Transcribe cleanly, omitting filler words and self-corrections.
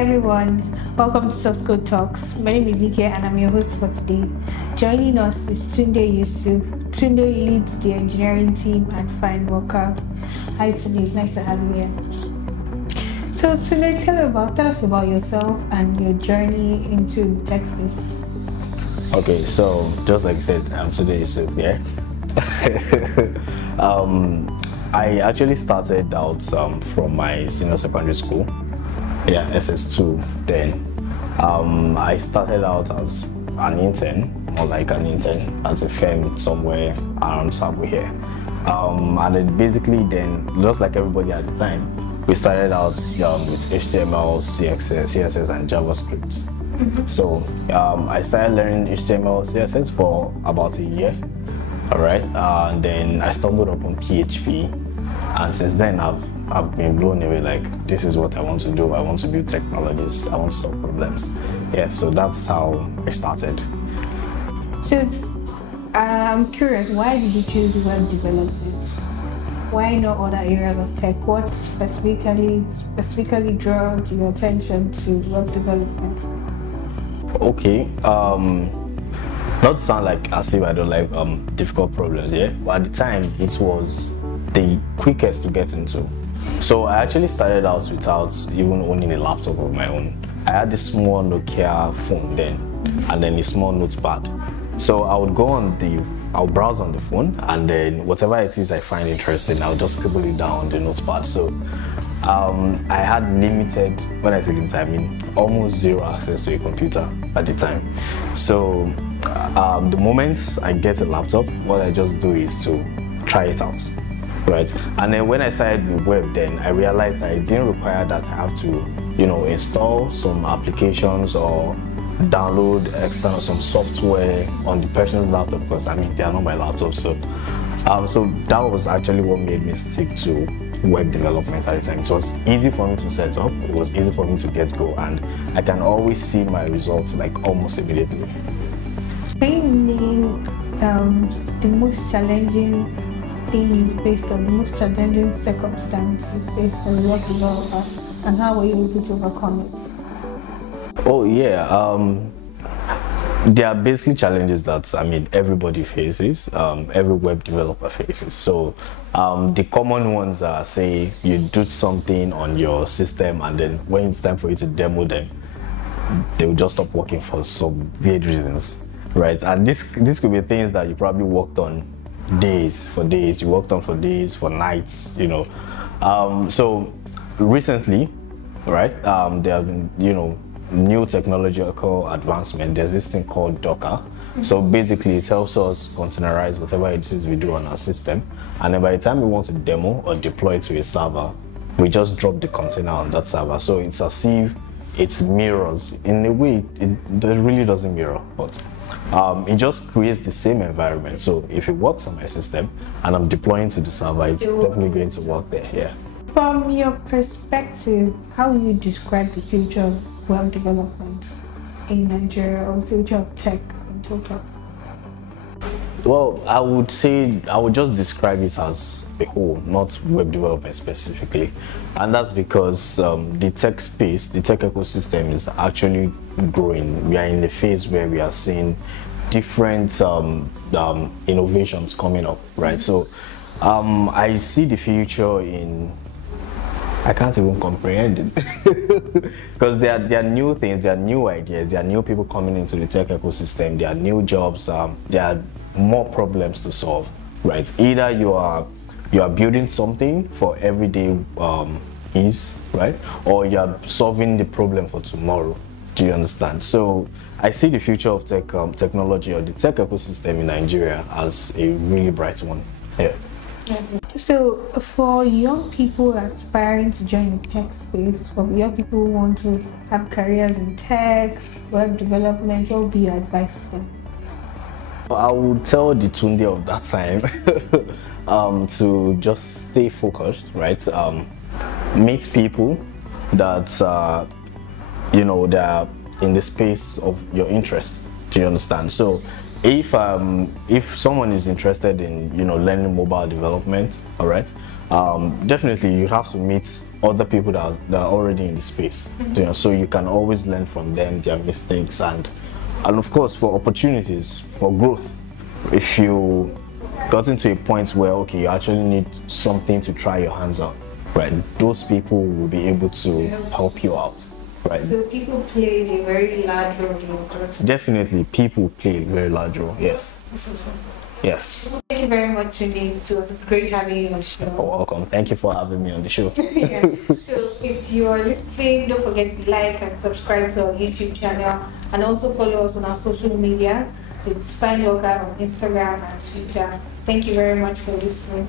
Hi everyone, welcome to SauceCodeTalks. My name is Nike and I'm your host for today. Joining us is Tunde Yusuf. Tunde leads the engineering team at Findworka. Hi Tunde, it's nice to have you here. So Tunde, tell us about yourself and your journey into the tech space. Okay, so just like you said, I'm Tunde Yusuf here. I actually started out from my senior secondary school. Yeah, SS2 then. I started out as an intern, more like an intern at a firm somewhere around Sabo here. And then basically then, just like everybody at the time, we started out with HTML, CSS and JavaScript. So I started learning HTML, CSS for about a year, all right? And then I stumbled upon PHP. And since then, I've been blown away, like, this is what I want to do. I want to build technologies. I want to solve problems. Yeah, so that's how I started. So I'm curious, why did you choose web development? Why not other areas of tech? What specifically drew your attention to web development? Okay, not to sound like as if I don't like difficult problems, yeah? But at the time, it was the quickest to get into. So I actually started out without even owning a laptop of my own. I had this small Nokia phone then, and then a small notepad. So I would I'll browse on the phone, and then whatever it is I find interesting, I'll just scribble it down on the notepad. So I had limited, when I say limited, I mean almost zero access to a computer at the time. So the moment I get a laptop, what I just do is to try it out. Right, and then when I started with web, then I realized that it didn't require that I have to, install some applications or download some software on the person's laptop, because I mean they are not my laptop. So that was actually what made me stick to web development at the time. It was easy for me to set up, it was easy for me to get go, and I can always see my results like almost immediately. Can you name the most challenging thing you faced, or the most challenging circumstance you faced as a web developer, and how were you able to overcome it? Oh yeah, there are basically challenges that everybody faces, every web developer faces. So the common ones are, say you do something on your system, and then when it's time for you to demo them, they will just stop working for some weird reasons, right? And this could be things that you probably worked on for days, you worked on for days, for nights, So recently, right, there have been, new technological advancement. There's this thing called Docker. So basically it helps us containerize whatever it is we do on our system. And then by the time we want to demo or deploy it to a server, we just drop the container on that server. So it's as if it mirrors. In a way, it really doesn't mirror, but it just creates the same environment. So if it works on my system and I'm deploying to the server, it's definitely going to work there. Yeah. From your perspective, how would you describe the future of web development in Nigeria, or the future of tech in total? Well, I would just describe it as a whole, not web development specifically. And that's because the tech space, the tech ecosystem is actually growing. We are in the phase where we are seeing different innovations coming up, right? So I see the future in, I can't even comprehend it because there are new things, there are new ideas, there are new people coming into the tech ecosystem, there are new jobs, there are more problems to solve, right? Either you are building something for everyday ease, right? Or you are solving the problem for tomorrow. Do you understand? So I see the future of technology, or the tech ecosystem in Nigeria, as a really bright one. Yeah. So for young people aspiring to join the tech space, for young people who want to have careers in tech, web development, what would be your advice to them? I would tell the Tunde of that time to just stay focused, right? Meet people that they are in the space of your interest. Do you understand? So if someone is interested in learning mobile development, all right, definitely you have to meet other people that are already in the space, so you can always learn from them, their mistakes, and of course for opportunities for growth. If you got into a point where you actually need something to try your hands on, right, those people will be able to help you out. Right. So people played a very large role in your production. Definitely, people play a very large role. Yes. That's awesome. Yes. Thank you very much, Tunde. It was great having you on the show. You're welcome. Thank you for having me on the show. Yes. So if you are listening, don't forget to like and subscribe to our YouTube channel, and also follow us on our social media. It's Findworka on Instagram and Twitter. Thank you very much for listening.